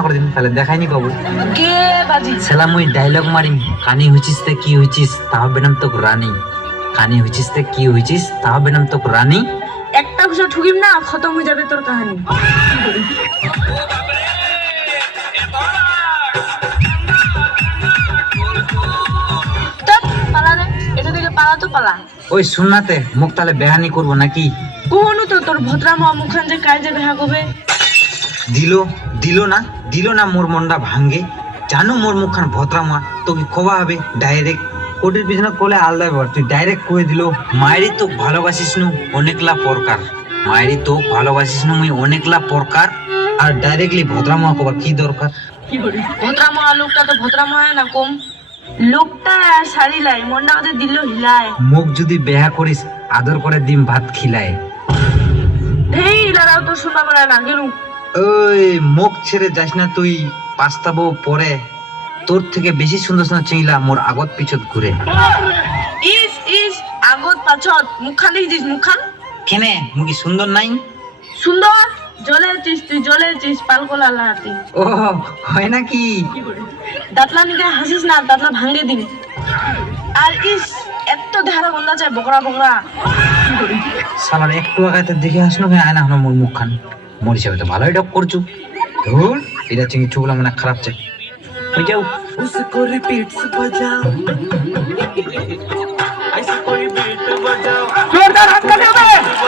তাহলে দেখাইনি পাবো কে বাজি সালাম ওই ডায়লগ মারিম কানি হইছিস তে কি হইছিস তা হবে নাম তোক রানী কানি হইছিস তে কি হইছিস তা হবে নাম তোক রানী একটা ঘুষা ঠুকিম না খতম হয়ে যাবে তোর কাহিনী ধ্যাৎ, পালা রে এটা থেকে পালা তো পালা ওই শুননাতে মুখ তাহলে বেহানি করবো নাকি কোহনু তো তোর ভদ্রা মা মুখান যে কাজে বেহা করবে দিল না মোর মনটা ভাঙ্গে জানো মোর মুখখান ভদ্রামা তোকে খোবা হবে ডাইরেক্ট কোটির পিছনে কোলে আলাদা ব্যাপার তুই ডাইরেক্ট কয়ে দিল মায়েরই তো ভালোবাসিস নু অনেকলা প্রকার মায়েরই তো ভালোবাসিস নু মুই অনেকলা প্রকার আর ডাইরেক্টলি ভদ্রামা কবার কি দরকার ভদ্রা মা লোকটা তো ভদ্রা মা না কম লোকটা শাড়ি লাই মন্ডা ওদের দিল হিলায় মুখ যদি বেহা করিস আদর করে ডিম ভাত খিলায় এই লারাও তো শোনা বলা না কেন ওই মুখ ছেড়ে যাস না তুই পাস্তাবো পরে তোর থেকে বেশি সুন্দর সুন্দর চিংলা মোর আগত পিছত ঘুরে ইস ইস আগত পাছত মুখখান দেখিস মুখখান কেনে মুখি সুন্দর নাই সুন্দর জলে চিস তুই জলে চিস পালকোলা লাহাতি ও হয় নাকি দাঁতলা নিকে হাসিস না দাঁতলা ভাঙ্গে দিবি আর ইস এত ধারা গন্ধা চাই বকরা বকরা সালার একটু আগাতে দেখে আসনো কেন আয়না হলো মোর মুখখান মোর হিসাবে তো ভালোই ডক করছু ধুর এটা চিংড়ি চুগলা মানে খারাপ চাই ওই যাও उसको रिपीट से बजाओ